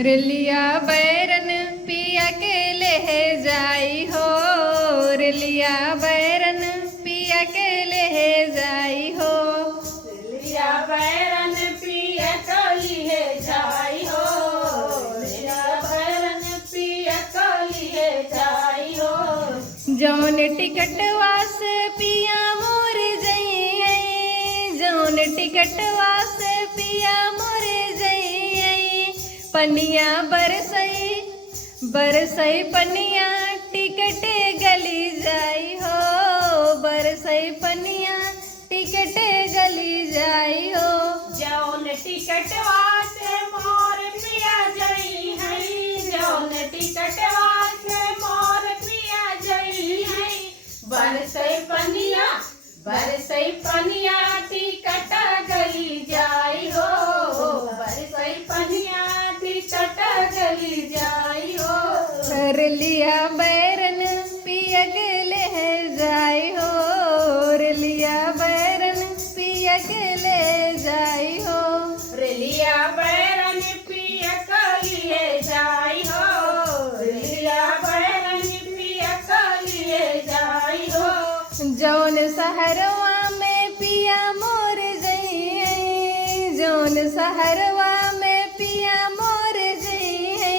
रेलिया बैरन पिया के ले जाई हो, रेलिया बैरन पिया के ले जाई हो। रेलिया बैरन पिया को लिए जाई हो, रेलिया बैरन पिया को लिए जाई हो। जौन टिकटवा से पिया मोर जइयै, जौन टिकटवा से पिया मोर जइयै। पनिया बरसई बरसई पनिया टिकट गली जाई हो, बरसई पनिया टिकट गली जाई हो। जौन टिकटवा से मोर पिया जई है, जौन टिकटवा से मोर पिया जई है। बरसई पनिया टिकट गली जाई हो, बरसई पनिया टिकट गली जाई हो। रेलिया बैरन पिया के ले जाई हो, रेलिया बैरन पिया के ले जाई हो। रेलिया बैरन पिया को लिए जाई हो, रेलिया बैरन पिया को लिए जाई हो। जौन सहरवा में पिया मोर जइयै, जौन सहरवा में पिया मोर जइयै।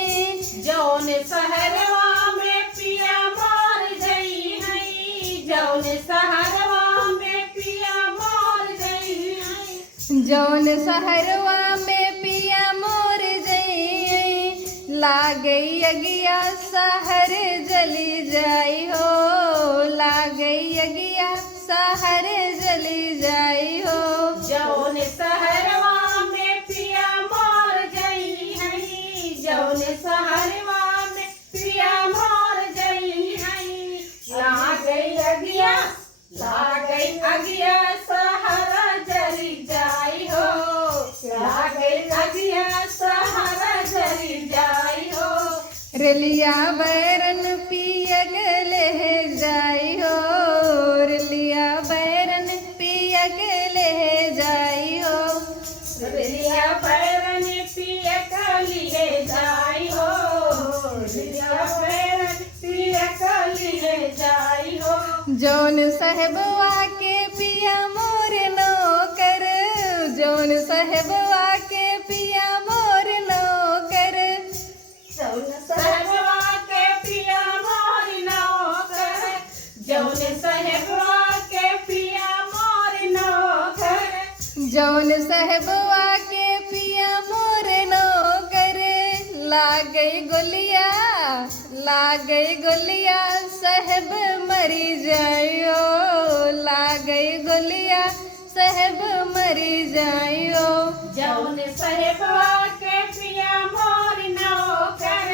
जौन सहरवा में पिया मोर जई है, जौन सहरवा में पिया मोर जई है। जौन सहरवा में पिया मोर जइयै। लागई अगिया सहर जली जाई हो, लागई अगिया सहर जली जाई हो। जौन सहरवा में पिया मोर जई है, जौन सहरवा में पिया मोर जई है। लागई अगिया सहर जली जाई हो, लागई अगिया सहर जली जाई हो। रेलिया बैरन पिया के ले जाई हो, रेलिया बैरन पिया के ले जाई हो। रेलिया बैरन पिया को लिए जाई हो, रेलिया बैरन पिया को लिए जाई हो। जौन साहेबवा के पिया मोर नौकर, जौन साहेबवा के पिया मोर नौकर। जौन साहेबवा के पिया मोर नौकर, जौन साहेबवा के पिया मोर नौकर। जौन साहेबवा के पिया मोर नौकर। लागई गोलिया साहेब मरी जाइयो, लागई गोलिया साहेब मरी जाइयो। जौन साहेबवा के पिया मोर नौकर,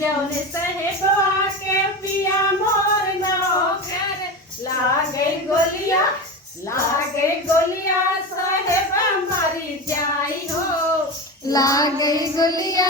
जौन साहेबवा के पिया मोर नौकर। लागई गोलिया साहेब मरी जाई हो, लागई गोलिया